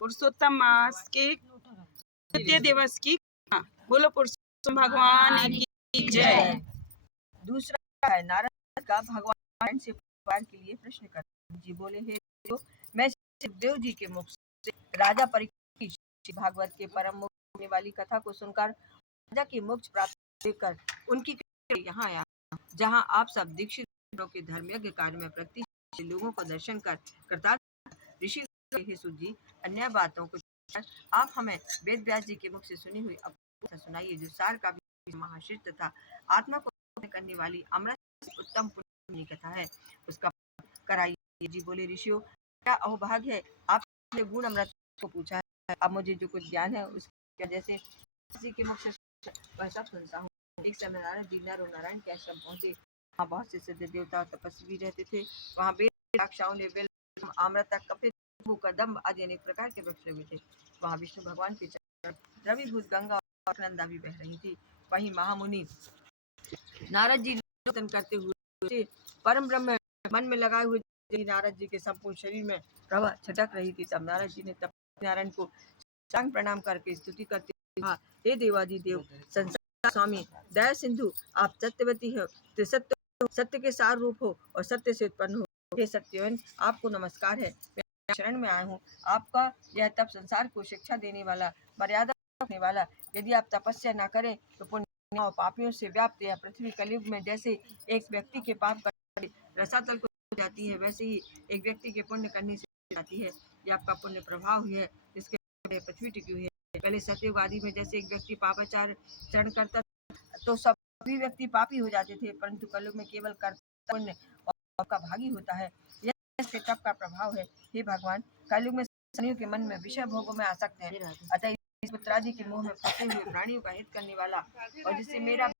पुरुषोत्तम मास के तृतीय दिवस की बोलो पुरुषोत्तम भगवान की जय। दूसरा है नारद का भगवान से परिवार के लिए प्रश्न करना। जी बोले, हे देव, मैं सुखदेव जी के मुख से राजा परीक्षित भागवत के परम मुख होने वाली कथा को सुनकर राजा की मोक्ष प्राप्त देकर उनकी यहाँ आया, जहाँ आप सब दीक्षित के धर्मयज्ञ कार्य में प्रगतिशील लोगों को दर्शन कर कृतार्थ ऋषि हे सूत जी, अन्य बातों को आप हमें वेद व्यास जी के मुख से सुनी हुई अपनी सुनाइए, जो सार का भी महाशिष्ट तथा आत्मा को करने वाली अमृत उत्तम पुण्य कथा है, उसका कराइए। जी बोले, ऋषियों, क्या अहोभाग्य है, आपने गुण अमृत को पूछा है। अब मुझे जो कुछ ज्ञान है उसकी वजह से किसी के मुख से वह सब सुनता हूँ। एक समय नारायण जी नर और नारायण के आश्रम पहुंचे। वहाँ बहुत से सिद्ध देवता और तपस्वी रहते थे। वहाँ वेद रक्षाओं ने अमृत कपिल कदम आदि अनेक प्रकार के वृक्ष लगे थे। वहाँ विष्णु भगवान के चरण द्रवीभूत गंगा और नंदा भी बह रही थी। वहीं महामुनि नारद जी कीर्तन करते हुए परम ब्रह्म मन में लगाए हुए नारद जी के संपूर्ण शरीर में प्रभा छटक रही थी। तब नारद जी ने तप नारायण को साष्टांग प्रणाम करके स्तुति करते हुए कहा, हे देवादि देव, संसार स्वामी, दया सिंधु, आप सत्यवती हो, तो सत्य के सार रूप हो और सत्य से उत्पन्न हो। हे सत्यवान, आपको नमस्कार है, मैं शरण में आया हूँ। आपका यह तप संसार को शिक्षा देने वाला, मर्यादा रखने वाला। यदि आप तपस्या न करें तो पुण्य और पापियों से व्याप्त यह पृथ्वी कलयुग में जैसे एक व्यक्ति के पाप करने रसातल को जाती है, वैसे ही एक व्यक्ति के पुण्य करने से जाती है। यह आपका पुण्य प्रभाव ही है जिसके पृथ्वी टिकी हुई है। पहले सतयुग आदि में जैसे एक व्यक्ति पापाचार चरण करता तो सभी व्यक्ति पापी हो जाते थे, परंतु कलयुग में केवल कर्ता पुण्य और का भागी होता है। यह तप का प्रभाव है। हे भगवान, कलयुग में सनियों के मन में विषय भोगों में आसक्त है, अतः पुत्रादि के मोह में फंसे हुए प्राणियों का हित करने वाला और जिससे मेरा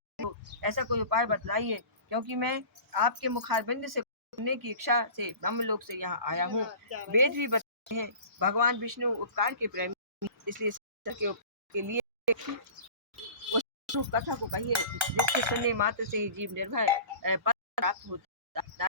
ऐसा कोई उपाय बतलाइए, क्योंकि मैं आपके मुखारबिंद से सुनने की इच्छा से ब्रह्मलोक से यहाँ आया हूँ। वेद भी बताते हैं भगवान विष्णु उपकार के प्रेमी, इसलिए के लिए उस कथा को कहिए जिसके सुनने मात्र से ही जीव निर्भय प्राप्त होता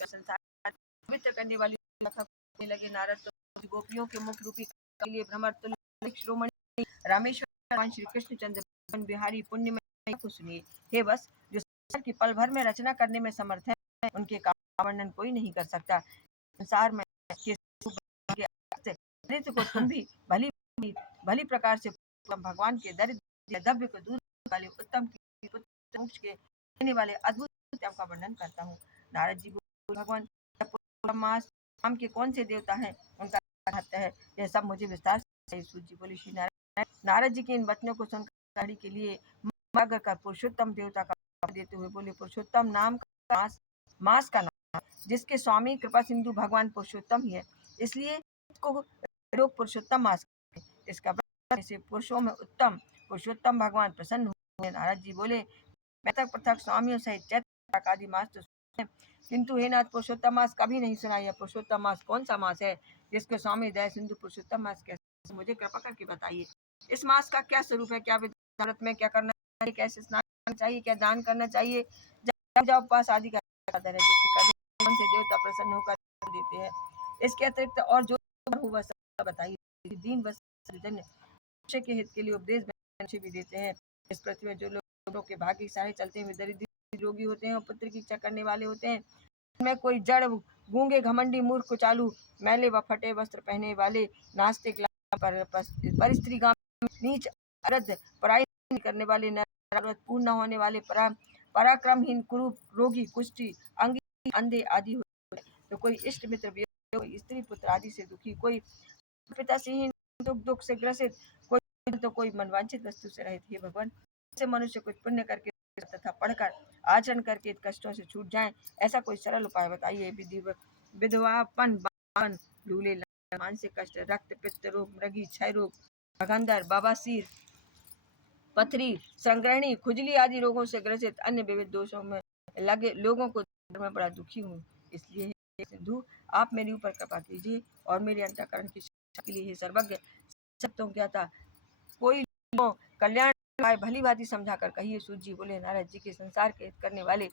संसार पवित्र करने वाली कथा लगे। नारद तो गोपियों के मुख रूपी के लिए भ्रमर तुल्य श्रोमणि रामेश्वर श्री कृष्ण चंद्र बिहारी पुण्य में को सुनिए। हे बस, जो संसार की पल भर में रचना करने में समर्थ है, उनके का वर्णन कोई नहीं कर सकता। संसार में दरिद्र को तुम भी भली प्रकार से भगवान के दरिद्र को दूर वाले उत्तम मोक्ष के देने वाले अद्भुत का वर्णन करता हूँ। नारद जी भगवान मास हम के कौन से देवता हैं, उनका महत्व है, यह सब मुझे विस्तार से सूची बोली। श्री नारद जी के इन वचनों को सुनकर के लिए मार्ग कर पुरुषोत्तम देवता का देते हुए बोले, पुरुषोत्तम नाम का मास का नाम, जिसके स्वामी कृपा सिंधु भगवान पुरुषोत्तम ही है, इसलिए इसको लोग पुरुषोत्तम मास कहते हैं। इसका पुरुषों में उत्तम पुरुषोत्तम भगवान प्रसन्न हुए। नारद जी बोले, पृथक पृथक स्वामियों सहित चैत्र आदि मास तो सुने, किंतु हे नाथ, पुरुषोत्तम मास कभी नहीं सुना। यह पुरुषोत्तम मास कौन सा मास है जिसके स्वामी दया सिंधु पुरुषोत्तम मास कैसे, मुझे कृपा करके बताइए। इस मास का क्या स्वरूप है, क्या विधान में क्या करना चाहिए, कैसे स्नान करना चाहिए, क्या दान करना चाहिए, उपवास आदि का आदर है, जिसके करने से देवता प्रसन्न होकर देते हैं। इसके अतिरिक्त और जो हुआ सब बताइए। दीन बस के हित के लिए उपदेश भी देते हैं। इस पृथ्वी में जो लोगों के भाग्य सारे चलते हुए दरिद्र रोगी होते हैं और पुत्र की इच्छा करने वाले होते हैं, उनमें कोई जड़ गूंगे घमंडी मूर्ख कुचालू मैले व फटे वस्त्र पहने वाले नास्तिक परिस्त्रीगामी नीच अरध पराई करने वाले पूर्ण न होने वाले पराक्रमहीन कुरूप रोगी कुष्ठी अंगी अंधे आदि होते। तो कोई इष्ट मित्र कोई स्त्री पुत्र आदि से दुखी, कोई पिता से दुख से ग्रसित, कोई मनवांछित वस्तु से रहित। हे भगवान, ऐसे मनुष्य कुछ पुण्य करके तथा पढ़कर आचरण करके कष्टों से छूट जाएं, ऐसा कोई सरल उपाय बताइए। विधवापन, लूले, मानसिक कष्ट, रक्त पित्त रोग, मृगी, क्षय रोग, भगंदर, बवासीर, पथरी, संग्रहणी, खुजली आदि रोगों से ग्रसित अन्य विविध दोषों में लगे लोगों को मैं बड़ा दुखी हूँ। इसलिए सिंधु, आप मेरे ऊपर कृपा कीजिए और मेरे अंतःकरण की शिक्षा के लिए सर्वज्ञ सत्यों ज्ञाता कोई कल्याण भली भांति समझा कर कहिए। सूत जी बोले, नारद जी के संसार के हित करने वाले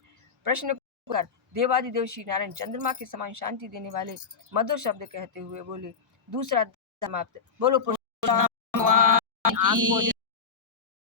प्रश्न कर देवादिदेव श्री नारायण चंद्रमा के समान शांति देने वाले मधुर शब्द कहते हुए बोले, दूसरा समाप्त। बोलो पुरुषोत्तम भगवान की